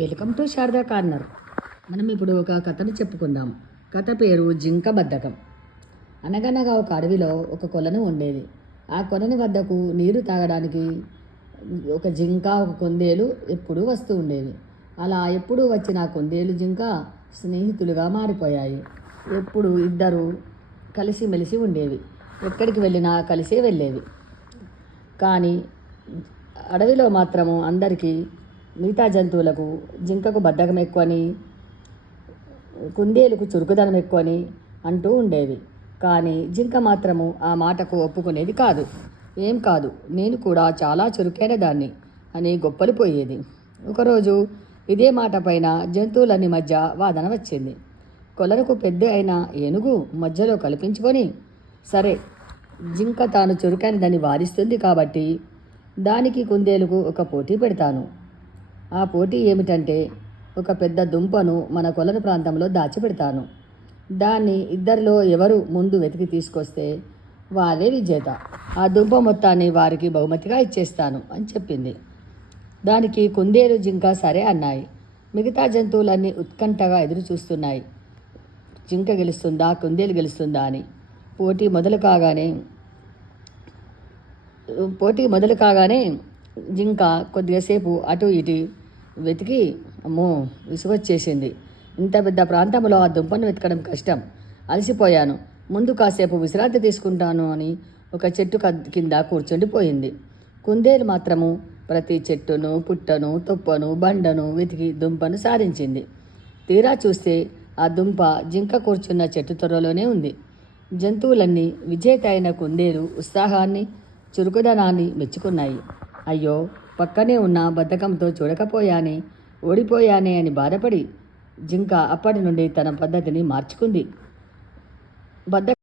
Welcome to Sharada corner. మనం ఇప్పుడు ఒక కథను చెప్పుకుందాం. కథ పేరు జింక బద్ధకం అనగనగా ఒక అడవిలో ఒక కొలను ఉండేది. ఆ కొలని వద్దకు నీరు తాగడానికి ఒక జింక ఒక కొందేలు ఎప్పుడూ వస్తూ ఉండేవి. అలా ఎప్పుడూ వచ్చిన కొందేలు జింక స్నేహితులుగా మారిపోయాయి. ఎప్పుడు ఇద్దరు కలిసిమెలిసి ఉండేవి. ఎక్కడికి వెళ్ళినా కలిసే వెళ్ళేవి. కానీ అడవిలో మాత్రము అందరికీ మిగతా జంతువులకు జింకకు బద్ధకం ఎక్కువని కుందేలుకు చురుకుదనం ఎక్కువని అంటూ ఉండేవి. కానీ జింక మాత్రము ఆ మాటకు ఒప్పుకునేది కాదు. ఏం కాదు నేను కూడా చాలా చురుకైన దాన్ని అని గొప్పలు పోయేది. ఒకరోజు ఇదే మాట పైన జంతువులన్నీ మధ్య వాదన వచ్చింది. కొలరకు పెద్ద అయిన ఏనుగు మధ్యలో కల్పించుకొని సరే జింక తాను చురుకైనదని వాదిస్తుంది కాబట్టి దానికి కుందేలుకు ఒక పోటీ పెడతాను. ఆ పోటీ ఏమిటంటే ఒక పెద్ద దుంపను మన కొలను ప్రాంతంలో దాచిపెడతాను. దాన్ని ఇద్దరిలో ఎవరు ముందు వెతికి తీసుకొస్తే వారే విజేత. ఆ దుంప మొత్తాన్ని వారికి బహుమతిగా ఇచ్చేస్తాను అని చెప్పింది. దానికి కుందేలు జింక సరే అన్నాయి. మిగతా జంతువులన్నీ ఉత్కంఠగా ఎదురు చూస్తున్నాయి. జింక గెలుస్తుందా కుందేలు గెలుస్తుందా అని. పోటీ మొదలు కాగానే పోటీ మొదలు కాగానే జింక కొద్దిసేపు అటు ఇటు వెతికి అమ్మో విసుగొచ్చేసింది. ఇంత పెద్ద ప్రాంతంలో ఆ దుంపను వెతకడం కష్టం. అలసిపోయాను. ముందు కాసేపు విశ్రాంతి తీసుకుంటాను అని ఒక చెట్టు కద్- కింద కూర్చుండిపోయింది కుందేలు మాత్రము ప్రతి చెట్టును పుట్టను తొప్పను బండను వెతికి దుంపను సారించింది తీరా చూస్తే ఆ దుంప జింక కూర్చున్న చెట్టు త్వరలోనే ఉంది. జంతువులన్నీ విజేత అయిన కుందేలు ఉత్సాహాన్ని చురుకుదనాన్ని మెచ్చుకున్నాయి. అయ్యో పక్కనే ఉన్న బద్ధకంతో చూడకపోయానే ఓడిపోయానే అని బాధపడి జింక అప్పటి నుండి తన పద్ధతిని మార్చుకుంది. బద్ధ